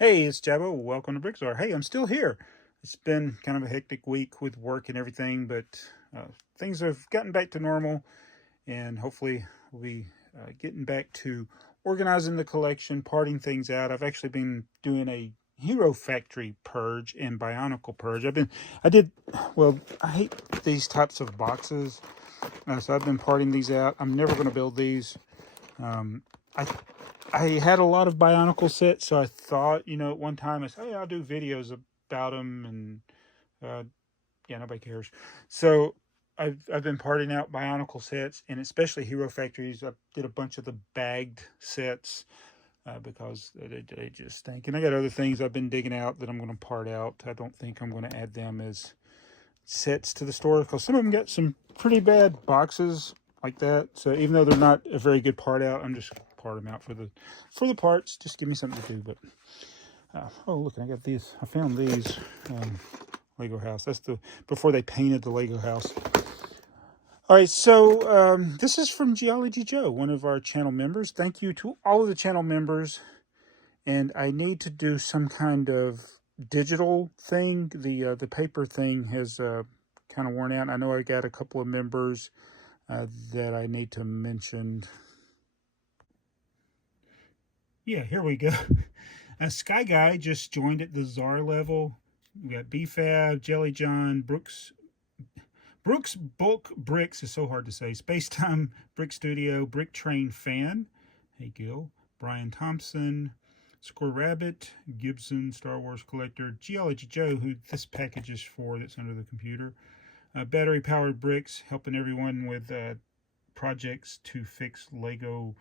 Hey, it's Jabbo. Welcome to BrickTsar. Hey, I'm still here. It's been kind of a hectic week with work and everything, but things have gotten back to normal, and hopefully we'll be getting back to organizing the collection, parting things out. I've actually been doing a Hero Factory purge and Bionicle purge. Well, I hate these types of boxes, so I've been parting these out. I'm never going to build these. Um, I I had a lot of Bionicle sets, so I thought, at one time I said, "Hey, I'll do videos about them," and yeah, nobody cares. So I've been parting out Bionicle sets, and especially Hero Factories. I did a bunch of the bagged sets because they just stink. And I got other things I've been digging out that I'm going to part out. I don't think I'm going to add them as sets to the store because some of them got some pretty bad boxes like that. So even though they're not a very good part out, I'm just part them out for the parts. Just give me something to do. But oh, look, I got these. I found these Lego house. That's before they painted the Lego house. All right, so this is from Geology Joe, one of our channel members. Thank you to all of the channel members. And I need to do some kind of digital thing. The paper thing has kind of worn out. I know I got a couple of members that I need to mention. Yeah, here we go. Sky Guy just joined at the Czar level. We got BFAB, Jelly John, Brooks Bulk Bricks is so hard to say. Spacetime Brick Studio, Brick Train Fan. Hey Gil, Brian Thompson, Square Rabbit, Gibson, Star Wars Collector, Geology Joe, who this package is for, that's under the computer. Battery Powered Bricks, helping everyone with projects to fix Lego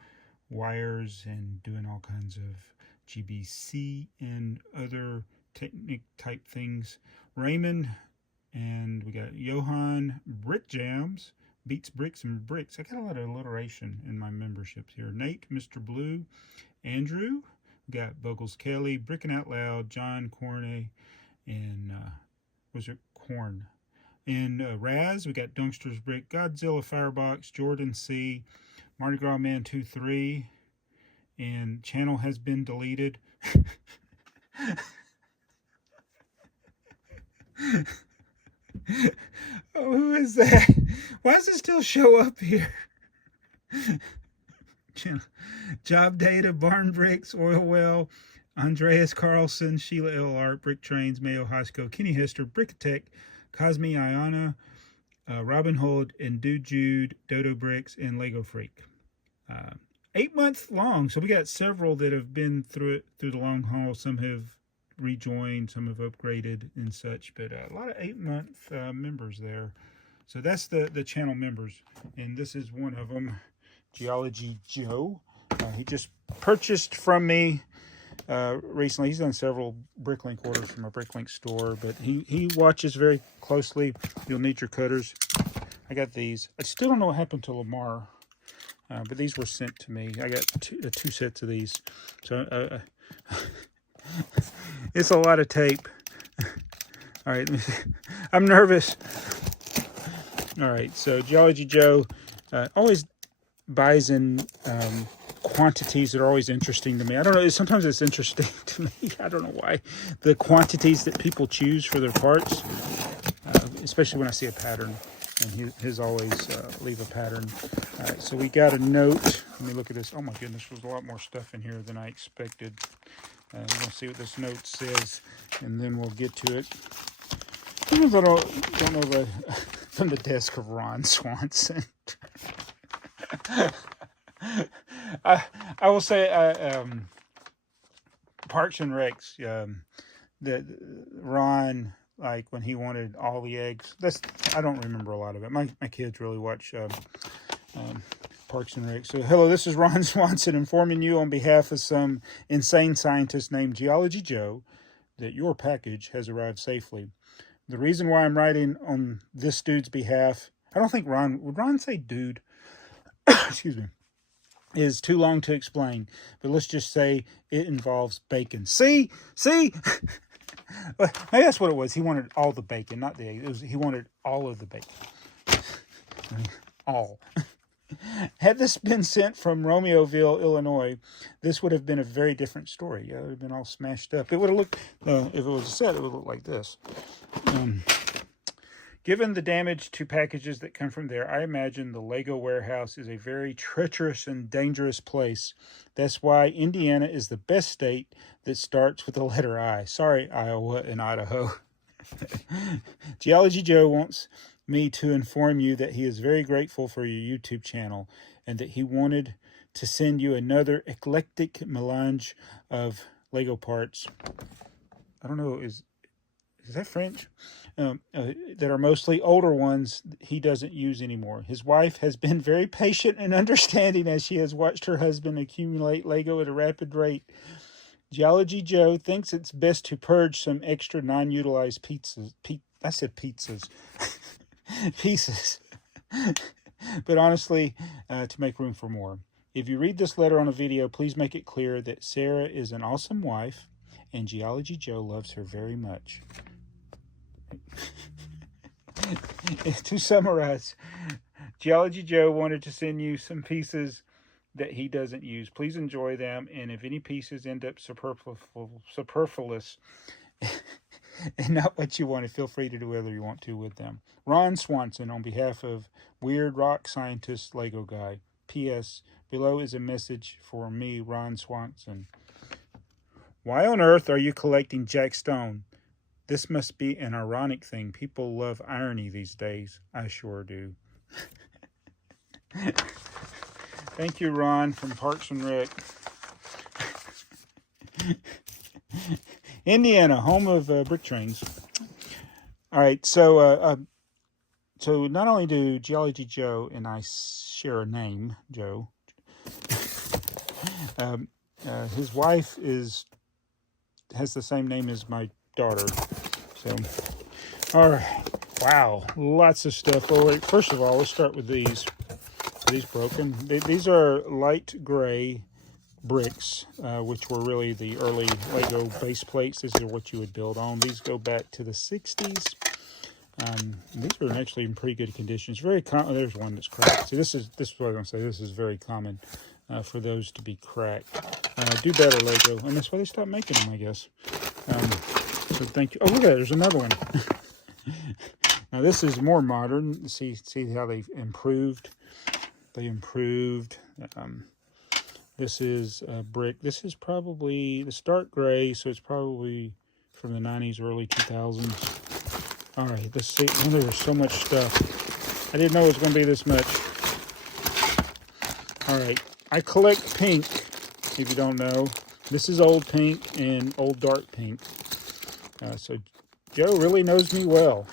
wires and doing all kinds of GBC and other Technic type things. Raymond, and we got Johan, Brick Jams, Beats Bricks and Bricks. I got a lot of alliteration in my memberships here. Nate, Mr. Blue, Andrew, we got Buggles Kelly, Bricking Out Loud, John Corney, and was it Corn? And Raz, we got Dunkster's Brick, Godzilla Firebox, Jordan C, Mardi Gras Man 23, and channel has been deleted. Oh, who is that? Why does it still show up here? Job Data, Barn Bricks, Oil Well, Andreas Carlson, Sheila L. Art, Brick Trains, Mayo Hosco, Kenny Hester, Bricktech, Cosme Iana, Robin Hood, and Dude Jude, Dodo Bricks, and Lego Freak. 8 months long, so we got several that have been through the long haul. Some have rejoined, some have upgraded and such, but a lot of 8 month members there. So that's the channel members, and this is one of them, Geology Joe. He just purchased from me recently. He's done several Bricklink orders from a Bricklink store, but he watches very closely. You'll need your cutters. I got these. I still don't know what happened to Lamar, but these were sent to me. I got two sets of these, so it's a lot of tape. All right, I'm nervous. All right, so Geology Joe always buys in quantities that are always interesting to me. I don't know, sometimes it's interesting to me. I don't know why. The quantities that people choose for their parts, especially when I see a pattern. And his always leave a pattern. All right, so we got a note. Let me look at this. Oh my goodness, there's a lot more stuff in here than I expected. We're going to see what this note says, and then we'll get to it. Sometimes I don't know from the desk of Ron Swanson. I will say Parks and Recs, that Ron, like when he wanted all the eggs, I don't remember a lot of it. My kids really watch Parks and Rec. So hello, this is Ron Swanson informing you on behalf of some insane scientist named Geology Joe that your package has arrived safely. The reason why I'm writing on this dude's behalf, I don't think would Ron say dude? Excuse me. Is too long to explain, but let's just say it involves bacon. See? Well, maybe that's what it was. He wanted all the bacon, not the egg. He wanted all of the bacon. All. Had this been sent from Romeoville, Illinois, this would have been a very different story. Yeah, it would have been all smashed up. It would have looked, if it was a set, it would look like this. Given the damage to packages that come from there, I imagine the Lego warehouse is a very treacherous and dangerous place. That's why Indiana is the best state that starts with the letter I. Sorry, Iowa and Idaho. Geology Joe wants me to inform you that he is very grateful for your YouTube channel and that he wanted to send you another eclectic melange of Lego parts. I don't know, is that French? That are mostly older ones he doesn't use anymore. His wife has been very patient and understanding as she has watched her husband accumulate Lego at a rapid rate. Geology Joe thinks it's best to purge some extra non-utilized pizzas. I said pizzas. Pieces. But honestly, to make room for more. If you read this letter on a video, please make it clear that Sarah is an awesome wife and Geology Joe loves her very much. To summarize, Geology Joe wanted to send you some pieces that he doesn't use. Please enjoy them, and if any pieces end up superfluous and not what you wanted, feel free to do whatever you want to with them. Ron Swanson, on behalf of Weird Rock Scientist Lego Guy. P.S. Below is a message for me, Ron Swanson. Why on earth are you collecting Jack Stone? This must be an ironic thing. People love irony these days. I sure do. Thank you, Ron, from Parks and Rec. Indiana, home of brick trains. All right, so not only do Geology Joe and I share a name, Joe, his wife has the same name as my daughter. So, all right, wow, lots of stuff. Oh wait, first of all, let's start with these. Are these broken? These are light gray bricks, which were really the early Lego base plates. These are what you would build on. These go back to the 60s. These are actually in pretty good condition. It's very common. There's one that's cracked. So this is what I'm going to say. This is very common for those to be cracked. Do better, Lego, and that's why they stopped making them, I guess. So thank you. Oh, look at that. There's another one. Now this is more modern. See how they've improved. They improved. This is brick. This is probably the dark gray, so it's probably from the 90s, early 2000s. All right, let's see. Oh, there's so much stuff. I didn't know it was going to be this much. All right, I collect pink, if you don't know. This is old pink and old dark pink. So Joe really knows me well.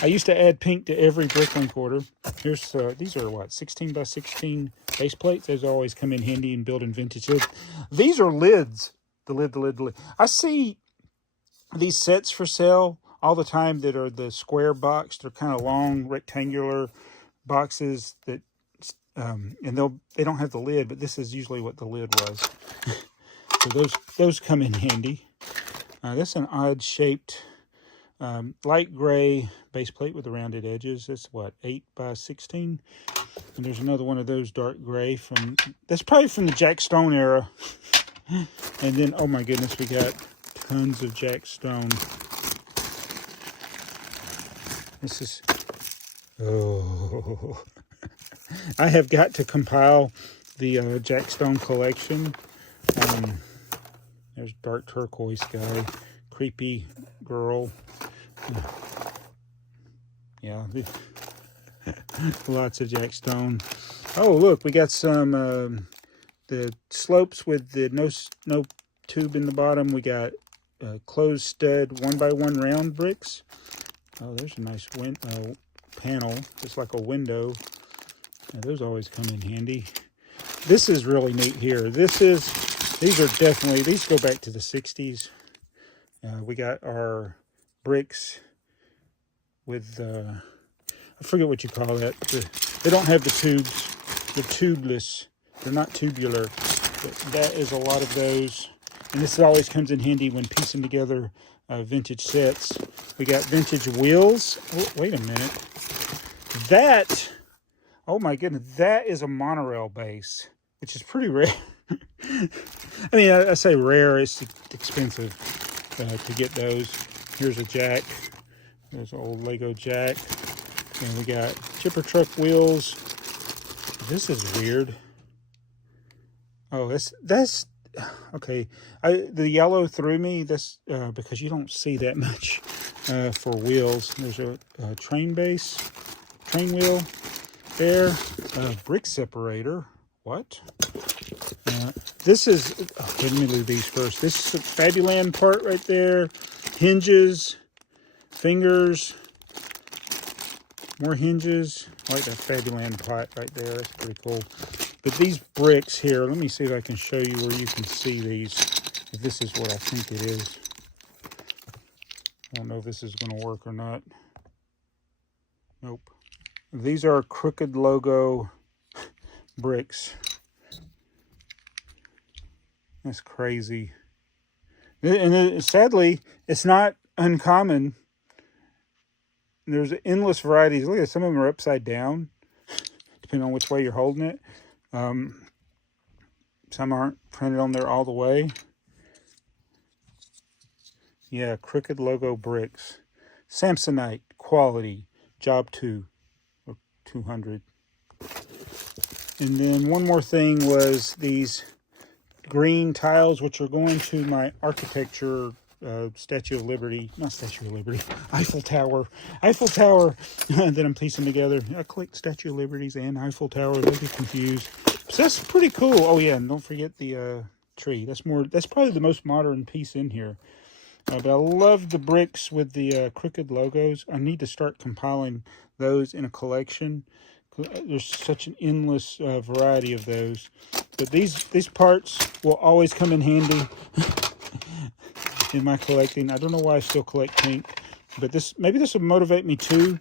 I used to add pink to every Bricklink order. Here's these are what, 16 by 16 base plates. Those always come in handy in building vintage lids. These are lids. The lid. I see these sets for sale all the time that are the square box. They're kind of long, rectangular boxes that, and they don't have the lid, but this is usually what the lid was. So those come in handy. This is an odd shaped light gray base plate with the rounded edges. That's what, 8 by 16. And there's another one of those dark gray that's probably from the Jack Stone era. And then, oh my goodness, we got tons of Jack Stone. This is, oh, I have got to compile the Jack Stone collection. There's dark turquoise guy, creepy girl. Yeah, lots of Jack Stone. Oh, look, we got some the slopes with the no tube in the bottom. We got closed stud 1x1 round bricks. Oh, there's a nice panel, just like a window. Now, those always come in handy. This is really neat here. These go back to the 60s. We got our bricks with, I forget what you call that. They don't have the tubes. They're tubeless. They're not tubular. But that is a lot of those. And this always comes in handy when piecing together vintage sets. We got vintage wheels. Oh, wait a minute. That Oh my goodness, that is a monorail base, which is pretty rare. I mean, I say rare, it's expensive to get those. Here's a jack. There's an old Lego jack. And we got chipper truck wheels. This is weird. Oh, that's okay. The yellow threw me. That's because you don't see that much for wheels. There's a train base, train wheel there, brick separator. What? This is, okay, let me do these first. This is a Fabuland part right there. Hinges, fingers, more hinges. I like that Fabuland pot right there. That's pretty cool. But these bricks here, let me see if I can show you where you can see these. If this is what I think it is. I don't know if this is going to work or not. Nope. These are Crooked Logo bricks. That's crazy. And sadly, it's not uncommon. There's endless varieties. Look at some of them are upside down, depending on which way you're holding it. Some aren't printed on there all the way. Yeah, Crooked Logo bricks. Samsonite, quality, job 2, or 200. And then one more thing was these green tiles, which are going to my architecture Statue of Liberty, not Statue of Liberty, Eiffel Tower that I'm piecing together. I clicked Statue of Liberties and Eiffel Tower, they'll be confused. So that's pretty cool. Oh yeah, and don't forget the tree. That's probably the most modern piece in here. But I love the bricks with the crooked logos. I need to start compiling those in a collection. There's such an endless variety of those. But these parts will always come in handy in my collecting. I don't know why I still collect pink, but maybe this will motivate me too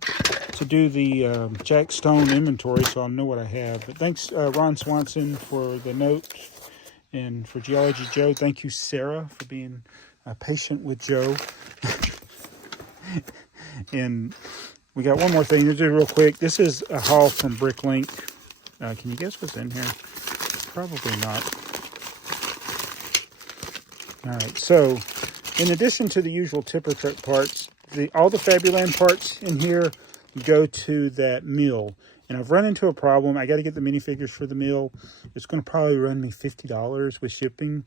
to do the Jack Stone inventory, so I'll know what I have. But thanks Ron Swanson for the note, and for Geology Joe, thank you Sarah for being patient with Joe. And we got one more thing to do real quick. This is a haul from Bricklink. Can you guess what's in here? Probably not. All right, so in addition to the usual tipper truck parts, all the Fabuland parts in here go to that mill. And I've run into a problem. I got to get the minifigures for the mill. It's going to probably run me $50 with shipping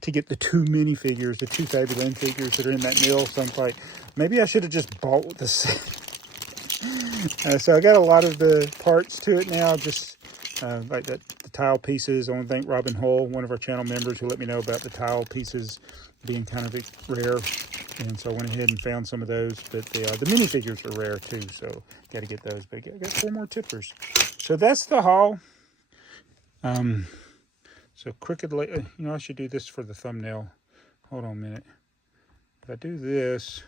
to get the 2 minifigures, the 2 Fabuland figures that are in that mill. So I'm like, maybe I should have just bought the set. So I got a lot of the parts to it now, just like the tile pieces. I want to thank Robin Hull, one of our channel members, who let me know about the tile pieces being kind of rare. And so I went ahead and found some of those. But the minifigures are rare too, so got to get those. But I got 4 more tippers. So that's the haul. So crooked, I should do this for the thumbnail. Hold on a minute. If I do this,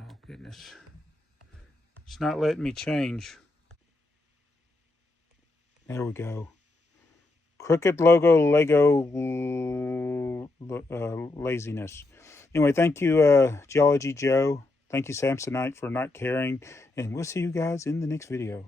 oh goodness, it's not letting me change. There we go. Crooked Logo Lego laziness. Anyway, thank you, Geology Joe. Thank you, Samsonite, for not caring. And we'll see you guys in the next video.